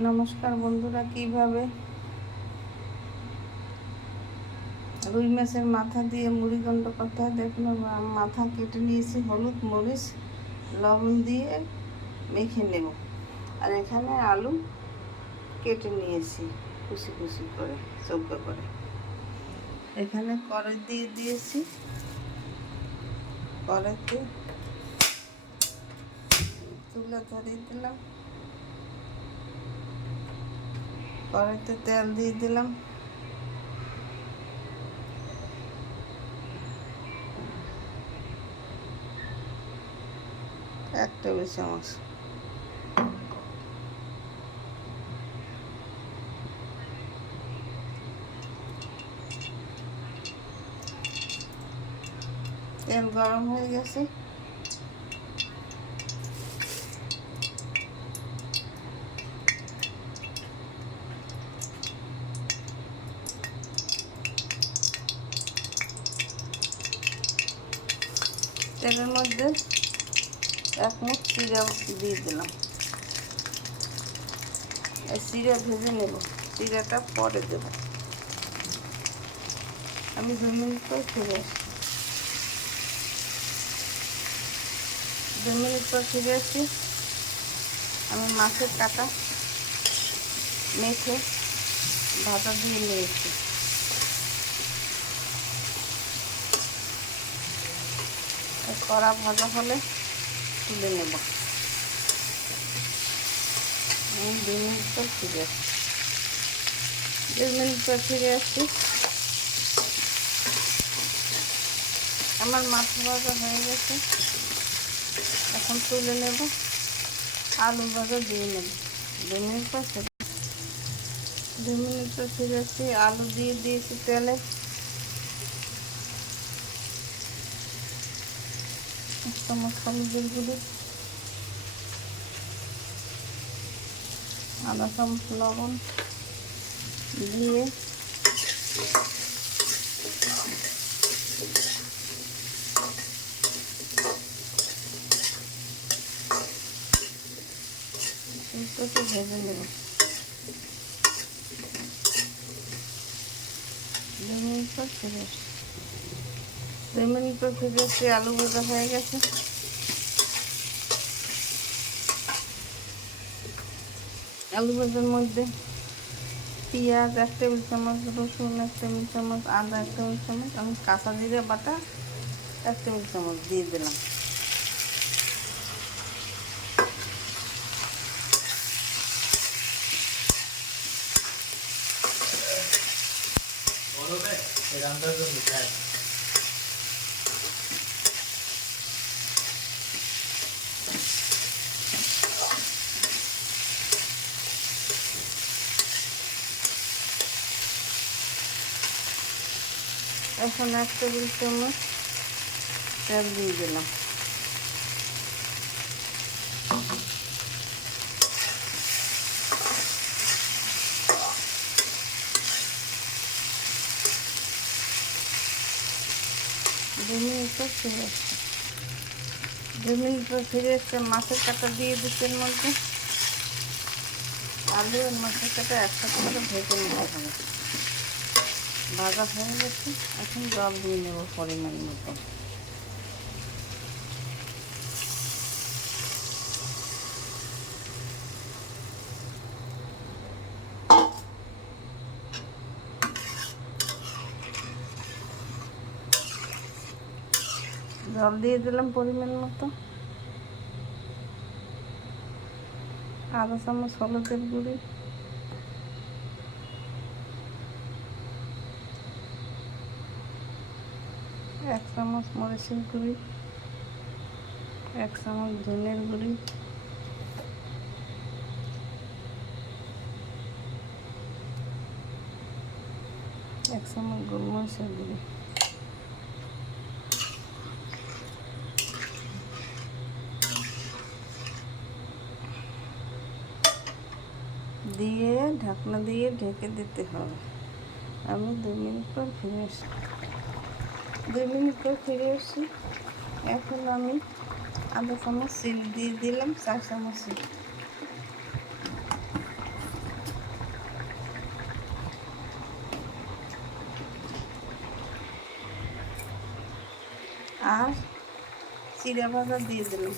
নমস্কার বন্ধুরা, কিভাবে রুই মাছের মাথা দিয়ে মুড়িঘণ্ট করতে হয় দেখুন। মাথা কেটে নিয়েছি, হলুদ মরিচ লবণ দিয়ে মেখে নেব। আর এখানে আলু কেটে নিয়েছি কুচি কুচি করে, চৌকো করে। এখানে কড়াই দিয়ে দিয়েছি, কড়াইতে তুলে ধরিয়ে দিলাম, কড়াইতে তেল দিয়ে দিলাম, এক টেবিল চামচ। তেল গরম হয়ে গেছে, তেলের মধ্যে এক মুঠ জিরা দিয়ে দিলাম। এই জিরা ভেজে নেব, জিরাটা পরে দেব। আমি 2 মিনিট পর ফিরে আসি। 2 মিনিট পর ফিরে আসি। আমি মাছের কাটা মেখে ভাজা দিয়ে নিয়েছি। কড়া ভাজা হলে তুলে নেব। আমি 2 মিনিট পর ফিরে আসি। 2 মিনিট পর ফিরে আসছি। আমার মাছ ভাজা হয়ে গেছে, এখন তুলে নেব। আলু ভাজা দিয়ে নেব। 2 মিনিট পর 2 মিনিট পর ফিরে আসছি। আলু দিয়ে দিয়েছি তেলে। এক চামচ হলুদের গুঁড়ো, আধা চামচ লবণ দিয়ে একটু ভেজে নেব। 2 মিনিট পর ফিরে আসছি। 2 মিনিট পর ফিরে আসছি। আলু ভাজা হয়ে গেছে। আলু ভাজার মধ্যে পেঁয়াজ 1 টেবিল চামচ, রসুন 1 টেবিল চামচ, আদা 1 টেবিল চামচ, আমি কাঁচা জিরে বাটা 1 টেবিল চামচ দিয়ে দিলাম। এখন 1 টেবিল চামচ তেল দিয়ে দিলাম। দু মিনিট পর ফিরে আসছে। 2 মিনিট পর ফিরে এসে মাছের কাটা দিয়ে দিচ্ছি। এর মধ্যে আলু আর মাছের কাটা একসাথে করে ভেজে নিতে হবে। ভাজা হয়ে গেছে, এখন জল দিয়ে নেব পরিমাণ মতো। জল দিয়ে দিলাম পরিমাণ মতো। আধা চামচ হলুদের গুঁড়ি, 1 চামচ মরিচের গুঁড়ি, 1 চামচ ধনের গুঁড়ি, 1 চামচ গোলমরিচের গুঁড়ি দিয়ে ঢাকনা দিয়ে ঢেকে দিতে হবে। আমি 2 মিনিট পর ফিরে আসি। 2 মিনিট পর ফিরে আসি। এখন আমি আধা চামচ চিনি দিয়ে দিলাম, 4 চামচ চিনি। আর চিড়া ভাজা দিয়ে দিলাম।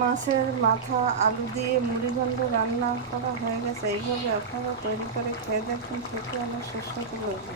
মাছের মাথা আলু দিয়ে মুড়িঘণ্ট রান্না করা হয়ে গেছে। এইভাবে আপনারা তৈরি করে খেয়ে দেখুন, খেতে অনেক সুস্বাদু লাগবে।